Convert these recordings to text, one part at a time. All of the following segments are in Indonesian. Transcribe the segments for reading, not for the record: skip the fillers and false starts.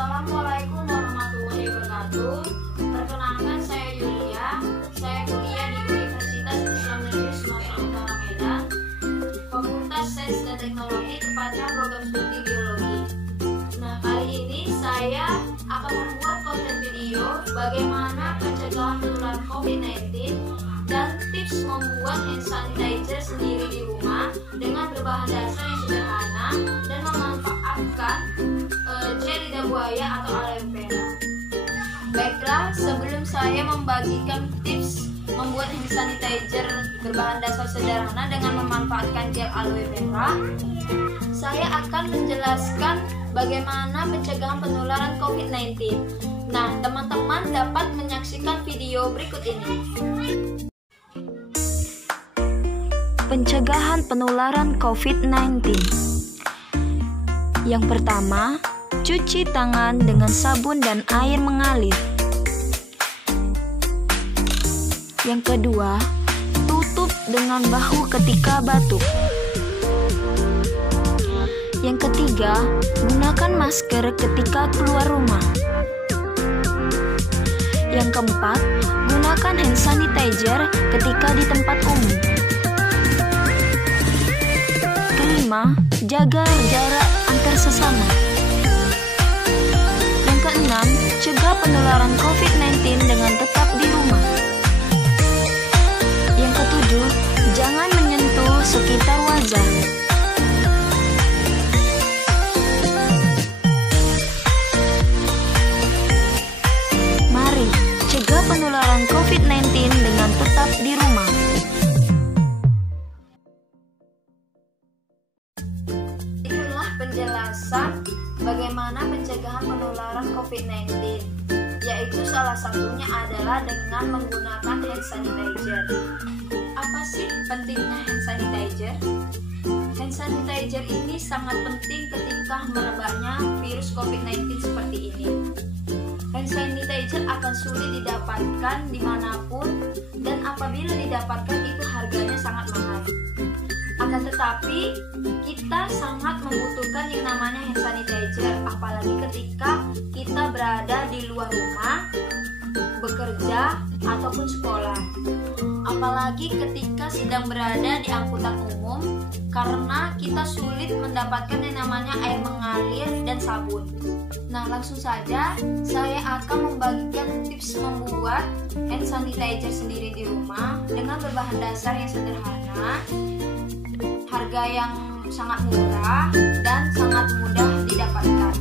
Assalamualaikum warahmatullahi wabarakatuh. Perkenalkan, saya Yulia. Saya kuliah di Universitas Islam Negeri Sumatera Utara Medan, Fakultas Sains dan Teknologi, tepatnya program studi biologi. Nah, kali ini saya akan membuat konten video bagaimana pencegahan penularan COVID-19 dan tips membuat hand sanitizer sendiri di rumah dengan berbahan dasar yang sederhana dan memanfaatkan gel lidah buaya atau aloe vera. Baiklah, sebelum saya membagikan tips membuat hand sanitizer berbahan dasar sederhana dengan memanfaatkan gel aloe vera, saya akan menjelaskan bagaimana pencegahan penularan COVID-19. Nah, teman-teman dapat menyaksikan video berikut ini. Pencegahan penularan COVID-19. Yang pertama, cuci tangan dengan sabun dan air mengalir. Yang kedua, tutup dengan bahu ketika batuk. Yang ketiga, gunakan masker ketika keluar rumah. Yang keempat, gunakan hand sanitizer ketika di tempat umum. Kelima, jaga jarak antar sesama. Yang keenam, cegah penularan COVID-19 dengan tetap di rumah. Yang ketujuh, jangan menyentuh sekitar wajah. Mari cegah penularan COVID-19 dengan tetap di rumah. Penjelasan bagaimana pencegahan penularan COVID-19, yaitu salah satunya adalah dengan menggunakan hand sanitizer. Apa sih pentingnya hand sanitizer? Hand sanitizer ini sangat penting ketika merebaknya virus COVID-19 seperti ini. Hand sanitizer akan sulit didapatkan dimanapun, dan apabila didapatkan itu harganya sangat mahal. Akan tetapi, kita sangat membutuhkan yang namanya hand sanitizer, apalagi ketika kita berada di luar rumah, bekerja, ataupun sekolah. Apalagi ketika sedang berada di angkutan umum, karena kita sulit mendapatkan yang namanya air mengalir dan sabun. Nah, langsung saja saya akan membagikan tips membuat hand sanitizer sendiri di rumah dengan berbahan dasar yang sederhana, harga yang sangat murah dan sangat mudah didapatkan.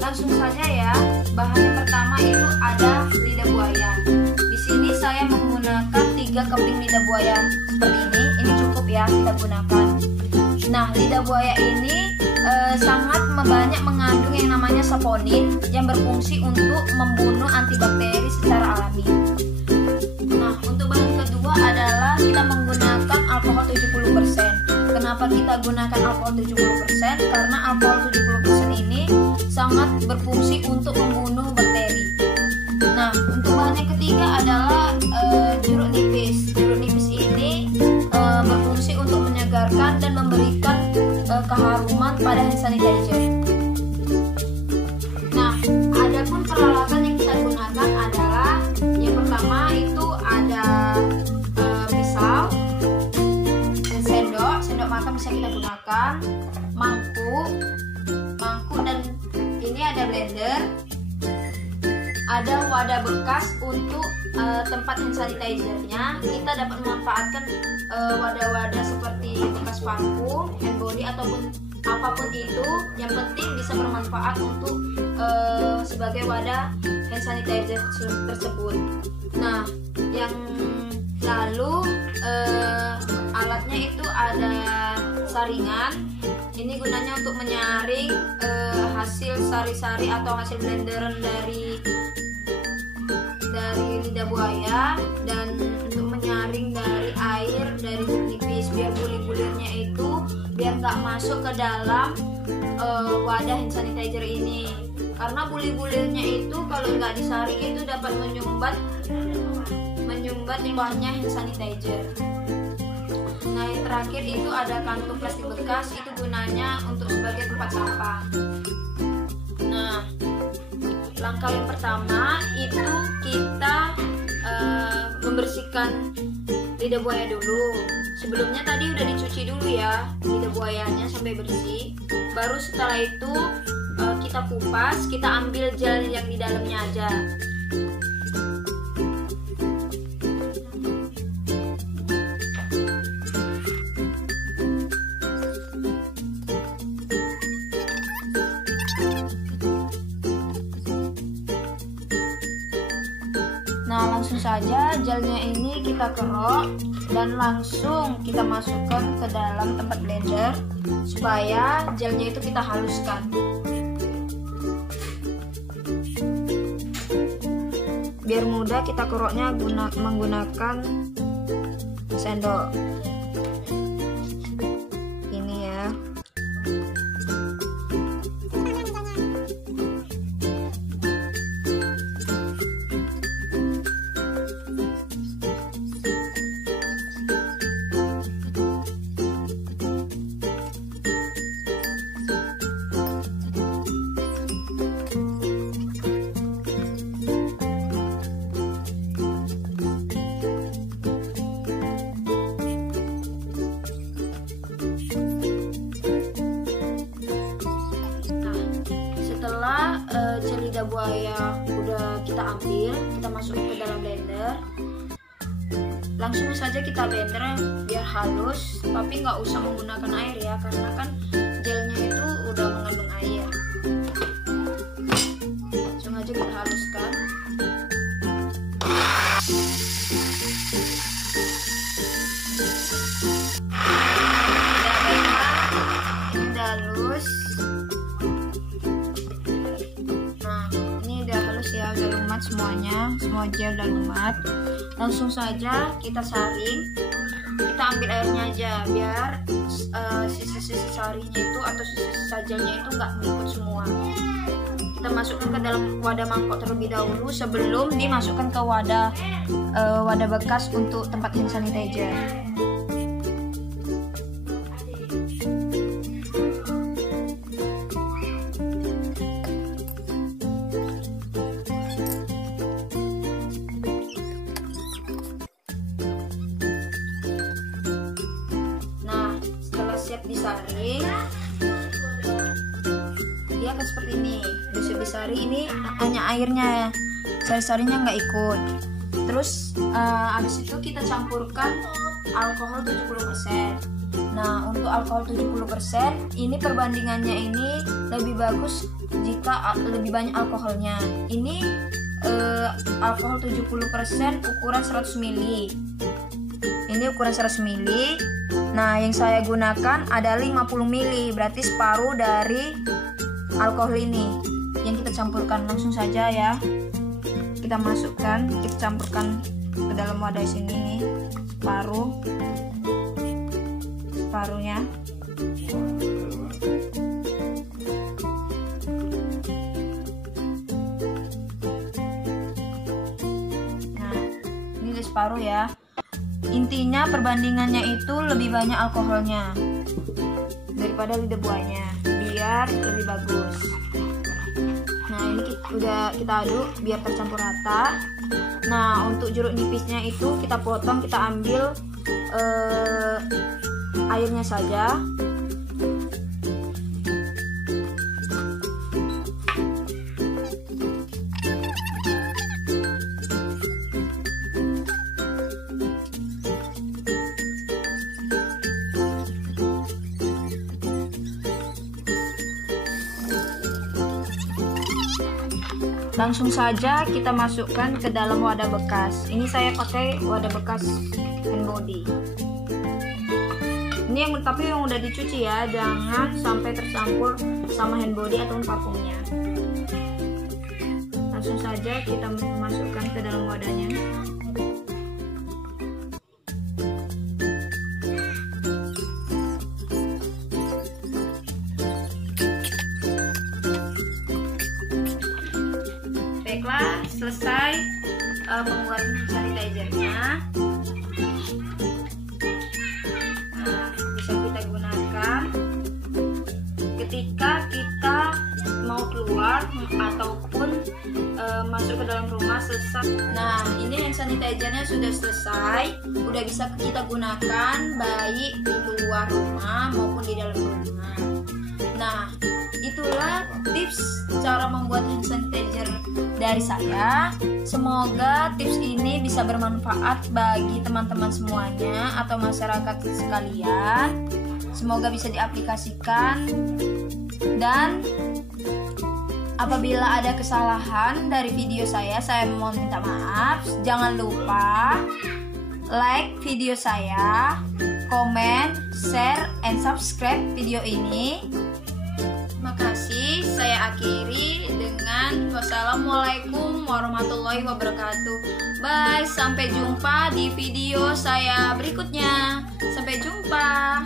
Langsung saja ya. Bahan yang pertama itu ada lidah buaya. Di sini saya menggunakan 3 keping lidah buaya seperti ini. Ini cukup ya kita gunakan. Nah, lidah buaya ini sangat banyak mengandung yang namanya saponin yang berfungsi untuk membunuh antibakteri secara alami. Nah, untuk bahan kedua adalah kita menggunakan alkohol 70%. Kenapa kita gunakan alkohol 70%? Karena alkohol 70% ini sangat berfungsi untuk membunuh bakteri. Nah, untuk bahan yang ketiga adalah jeruk nipis. Jeruk nipis ini berfungsi untuk menyegarkan dan memberikan keharuman pada hand sanitizer. Nah, adapun peralatan yang kita gunakan adalah yang pertama itu ada pisau, sendok makan bisa kita gunakan, mangkuk, dan ini ada blender, ada wadah bekas untuk tempat hand sanitizer-nya. Kita dapat memanfaatkan wadah-wadah seperti bekas parfum, hand body ataupun apapun itu, yang penting bisa bermanfaat untuk sebagai wadah hand sanitizer tersebut. Nah, yang lalu alatnya itu ada saringan. Ini gunanya untuk menyaring hasil sari-sari atau hasil blenderan dari lidah buaya, dan untuk menyaring dari air dari jeruk nipis biar bulir-bulirnya itu biar nggak masuk ke dalam wadah hand sanitizer ini. Karena bulir-bulirnya itu kalau nggak disaring itu dapat menyumbat limbahnya hand sanitizer. Nah, yang terakhir itu ada kantung plastik bekas, itu gunanya untuk sebagai tempat sampah. Nah, Langkah yang pertama itu kita membersihkan lidah buaya dulu. Sebelumnya tadi udah dicuci dulu ya lidah buayanya sampai bersih. Baru setelah itu kita kupas, kita ambil gel yang di dalamnya aja. Nah, langsung saja gelnya ini kita kerok dan langsung kita masukkan ke dalam tempat blender supaya gelnya itu kita haluskan. Biar mudah kita keroknya menggunakan sendok. Ini ya. Gel lidah buaya udah kita ambil, kita masukkan ke dalam blender. Langsung saja kita blender biar halus, tapi nggak usah menggunakan air ya, karena kan gelnya itu udah mengandung air. Langsung aja kita haluskan. Udah halus. Udah lumat semuanya, semua gel udah lumat. Langsung saja kita saring, kita ambil airnya aja biar sisa-sisa saringnya itu atau sisa-sisa gelnya itu nggak mengikut semua. Kita masukkan ke dalam wadah mangkok terlebih dahulu sebelum dimasukkan ke wadah bekas untuk tempat hand sanitizer. Siap disaring, dia akan seperti ini. Udah siap disaring, ini hanya airnya ya, sari-sarinya nggak ikut. Terus habis itu kita campurkan alkohol 70%. Nah, untuk alkohol 70% ini perbandingannya ini lebih bagus jika lebih banyak alkoholnya. Ini alkohol 70% ukuran 100 ml. Ini ukuran 100 ml. Nah, yang saya gunakan ada 50 ml, berarti separuh dari alkohol ini yang kita campurkan. Langsung saja ya, kita masukkan, kita campurkan ke dalam wadah sini nih, separuhnya. Nah, ini udah separuh ya. Intinya perbandingannya itu lebih banyak alkoholnya daripada lidah buahnya biar lebih bagus. Nah, ini udah kita aduk biar tercampur rata. Nah, untuk jeruk nipisnya itu kita potong, kita ambil airnya saja. Langsung saja kita masukkan ke dalam wadah bekas. Ini saya pakai wadah bekas hand body. Ini tapi yang udah dicuci ya, jangan sampai tercampur sama hand body atau parfumnya. Langsung saja kita masukkan ke dalam wadahnya. Baiklah, selesai pembuatan sanitizernya. Nah, bisa kita gunakan ketika kita mau keluar ataupun masuk ke dalam rumah selesai. Nah, ini hand sanitizer-nya sudah selesai, udah bisa kita gunakan baik di luar rumah maupun di dalam rumah. Nah, itulah tips cara membuat hand sanitizer dari saya. Semoga tips ini bisa bermanfaat bagi teman-teman semuanya atau masyarakat sekalian. Semoga bisa diaplikasikan, dan apabila ada kesalahan dari video saya mohon minta maaf. Jangan lupa like video saya, komen, share, and subscribe video ini. Makasih, saya akhiri dengan wassalamualaikum warahmatullahi wabarakatuh. Bye, sampai jumpa di video saya berikutnya. Sampai jumpa.